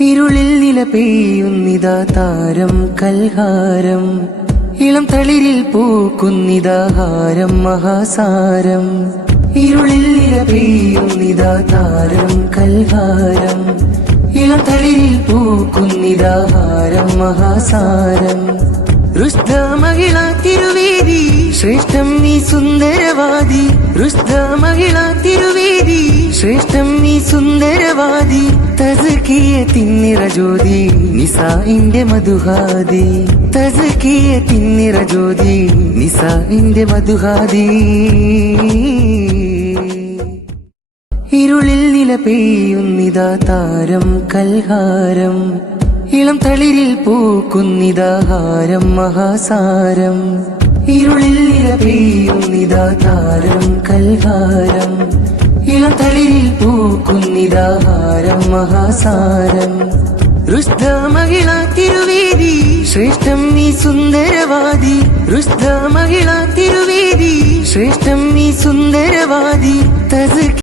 ഇരുളിൽ നില പെയ്യുന്നിതാ താരം കൽഹാരം, ഇളം തളിരിൽ പൂക്കുന്നിതാ ഹാരം മഹാസാരം. ഇരുളിൽ നില പെയ്യുന്നിതാ താരം കൽഹാരം, ഇളം തളിരിൽ പൂക്കുന്നിതാ ഹാരം മഹാസാരം. റുസ്ത മഹിള തിരുവേദി ശ്രേഷ്ഠം നീ സുന്ദരവാദി, റുസ്ത മഹിള തിരുവേദി ശ്രേഷ്ഠം നീ സുന്ദരവാദി. തസ്കിയത്തിൻ നിറജ്യോതി നിസാഇന്റെ മധുഹാദി, തസ്കിയത്തിൻ നിറജ്യോതി നിസാഇന്റെ മധുഹാദി. ഇരുളിൽ നില പെയ്യുന്നിതാ താരം കൽഹാരം, ഇളം തളിരിൽ പൂക്കുന്നിതാ ഹാരം മഹാസാരം. ഇരുളിൽ നില പെയ്യുന്നിതാ താരം കൽഹാരം, ഇളം തളിരിൽ പൂക്കുന്നിതാ ഹാരം മഹാസാരം. റുസ്ത മഹിള തിരുവേദി ശ്രേഷ്ഠം നീ സുന്ദരവാദി, റുസ്ത മഹിള തിരുവേദി ശ്രേഷ്ഠം നീ സുന്ദരവാദി.